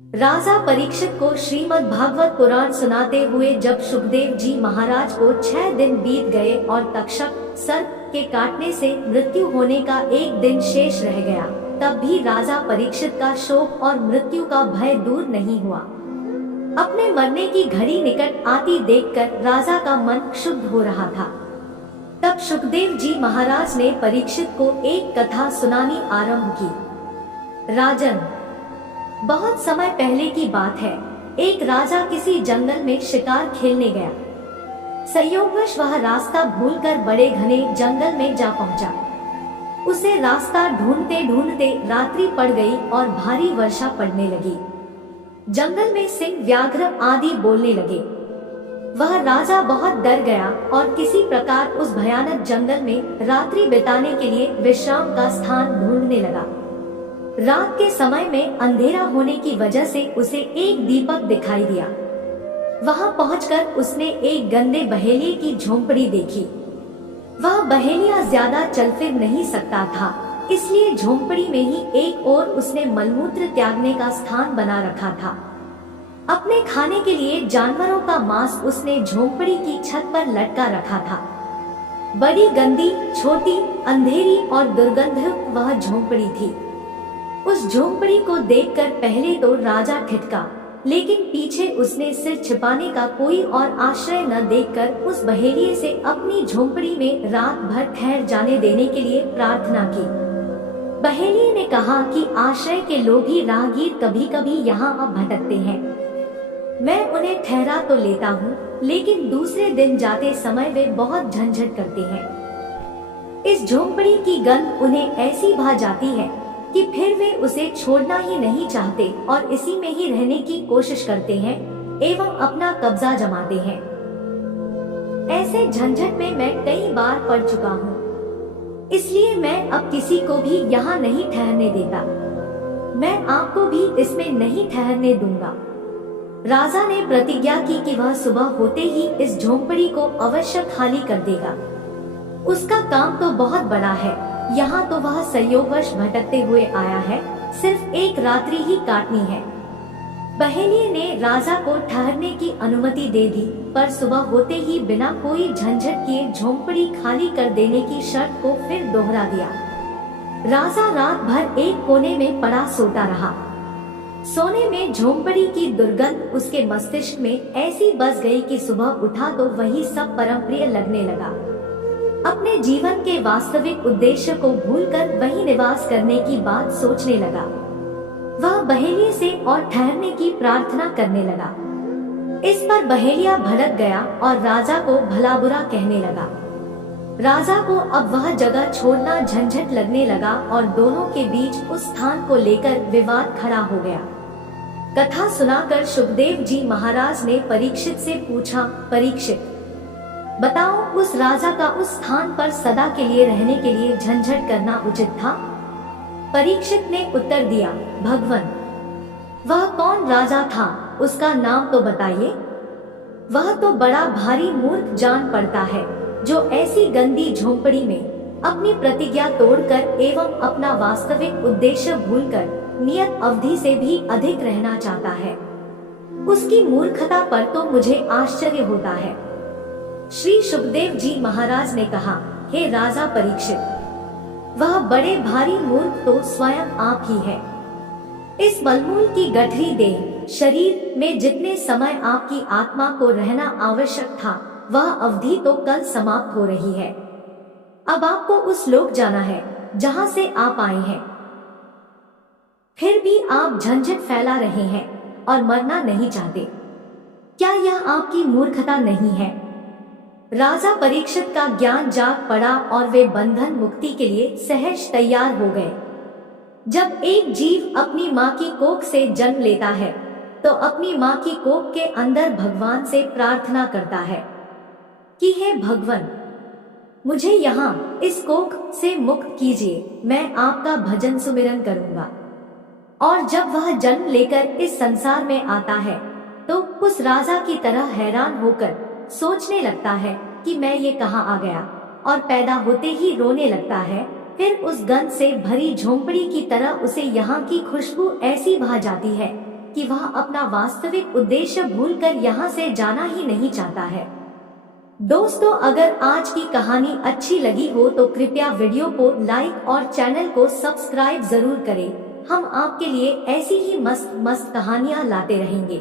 राजा परीक्षित को श्रीमद् भागवत पुराण सुनाते हुए जब सुखदेव जी महाराज को 6 दिन बीत गए और तक्षक सर्प के काटने से मृत्यु होने का एक दिन शेष रह गया, तब भी राजा परीक्षित का शोक और मृत्यु का भय दूर नहीं हुआ। अपने मरने की घड़ी निकट आती देखकर राजा का मन क्षुब्ध हो रहा था। तब सुखदेव जी महाराज ने परीक्षित को एक कथा सुनानी आरंभ की। राजन, बहुत समय पहले की बात है। एक राजा किसी जंगल में शिकार खेलने गया। संयोगवश वह रास्ता भूलकर बड़े घने जंगल में जा पहुंचा। उसे रास्ता ढूंढते ढूंढते रात्रि पड़ गई और भारी वर्षा पड़ने लगी। जंगल में सिंह, व्याघ्र आदि बोलने लगे। वह राजा बहुत डर गया और किसी प्रकार उस भयानक जंगल में रात्रि बिताने के लिए विश्राम का स्थान ढूंढने लगा। रात के समय में अंधेरा होने की वजह से उसे एक दीपक दिखाई दिया। वहां पहुंचकर उसने एक गंदे बहेलिये की झोंपड़ी देखी। वह बहेलिया ज्यादा चल फिर नहीं सकता था, इसलिए झोंपड़ी में ही एक ओर उसने मलमूत्र त्यागने का स्थान बना रखा था। अपने खाने के लिए जानवरों का मांस उसने झोंपड़ी की छत पर लटका रखा था। बड़ी गंदी, छोटी, अंधेरी और दुर्गंधयुक्त वह झोंपड़ी थी। उस झोंपड़ी को देखकर पहले तो राजा ठिठका, लेकिन पीछे उसने सिर छिपाने का कोई और आश्रय न देखकर उस बहेलिये से अपनी झोंपड़ी में रात भर ठहर जाने देने के लिए प्रार्थना की। बहेलिये ने कहा कि आश्रय के लोग ही राहगीर कभी कभी यहाँ भटकते हैं। मैं उन्हें ठहरा तो लेता हूँ, लेकिन दूसरे दिन जाते समय वे बहुत झंझट करते हैं। इस झोंपड़ी की गंध उन्हें ऐसी भा जाती है कि फिर वे उसे छोड़ना ही नहीं चाहते और इसी में ही रहने की कोशिश करते हैं एवं अपना कब्जा जमाते हैं। ऐसे झंझट में मैं कई बार पड़ चुका हूँ, इसलिए मैं अब किसी को भी यहाँ नहीं ठहरने देता। मैं आपको भी इसमें नहीं ठहरने दूंगा। राजा ने प्रतिज्ञा की कि वह सुबह होते ही इस झोंपड़ी को अवश्य खाली कर देगा। उसका काम तो बहुत बड़ा है। यहाँ तो वह संयोगवश भटकते हुए आया है, सिर्फ एक रात्रि ही काटनी है। बहेलिये ने राजा को ठहरने की अनुमति दे दी, पर सुबह होते ही बिना कोई झंझट किए झोंपड़ी खाली कर देने की शर्त को फिर दोहरा दिया। राजा रात भर एक कोने में पड़ा सोता रहा। सोने में झोंपड़ी की दुर्गंध उसके मस्तिष्क में ऐसी बस गई कि सुबह उठा तो वही सब परम प्रिय लगने लगा। अपने जीवन के वास्तविक उद्देश्य को भूलकर वही निवास करने की बात सोचने लगा। वह बहेलिये से और ठहरने की प्रार्थना करने लगा। इस पर बहेलिया भड़क गया और राजा को भला बुरा कहने लगा। राजा को अब वह जगह छोड़ना झंझट लगने लगा और दोनों के बीच उस स्थान को लेकर विवाद खड़ा हो गया। कथा सुनाकर सुखदेव जी महाराज ने परीक्षित से पूछा, परीक्षित, बताओ, उस राजा का उस स्थान पर सदा के लिए रहने के लिए झंझट करना उचित था? परीक्षित ने उत्तर दिया, भगवन, वह कौन राजा था, उसका नाम तो बताइए। वह तो बड़ा भारी मूर्ख जान पड़ता है, जो ऐसी गंदी झोंपड़ी में अपनी प्रतिज्ञा तोड़कर एवं अपना वास्तविक उद्देश्य भूलकर नियत अवधि से भी अधिक रहना चाहता है। उसकी मूर्खता पर तो मुझे आश्चर्य होता है। श्री सुखदेव जी महाराज ने कहा, हे राजा परीक्षित, वह बड़े भारी मूर्ख तो स्वयं आप ही है। इस बलमूल की गठरी देह शरीर में जितने समय आपकी आत्मा को रहना आवश्यक था, वह अवधि तो कल समाप्त हो रही है। अब आपको उस लोक जाना है जहां से आप आए हैं। फिर भी आप झंझट फैला रहे हैं और मरना नहीं चाहते। क्या यह आपकी मूर्खता नहीं है? राजा परीक्षित का ज्ञान जाग पड़ा और वे बंधन मुक्ति के लिए सहज तैयार हो गए। जब एक जीव अपनी माँ की कोख से जन्म लेता है, तो अपनी माँ की कोख के अंदर भगवान से प्रार्थना करता है कि हे भगवान, मुझे यहाँ इस कोख से मुक्त कीजिए, मैं आपका भजन सुमिरन करूँगा। और जब वह जन्म लेकर इस संसार में आता है, तो उस राजा की तरह हैरान होकर सोचने लगता है कि मैं ये कहाँ आ गया, और पैदा होते ही रोने लगता है। फिर उस गंध से भरी झोंपड़ी की तरह उसे यहाँ की खुशबू ऐसी भा जाती है कि वह अपना वास्तविक उद्देश्य भूलकर यहाँ से जाना ही नहीं चाहता है। दोस्तों, अगर आज की कहानी अच्छी लगी हो तो कृपया वीडियो को लाइक और चैनल को सब्सक्राइब जरूर करें। हम आपके लिए ऐसी ही मस्त मस्त कहानियाँ लाते रहेंगे।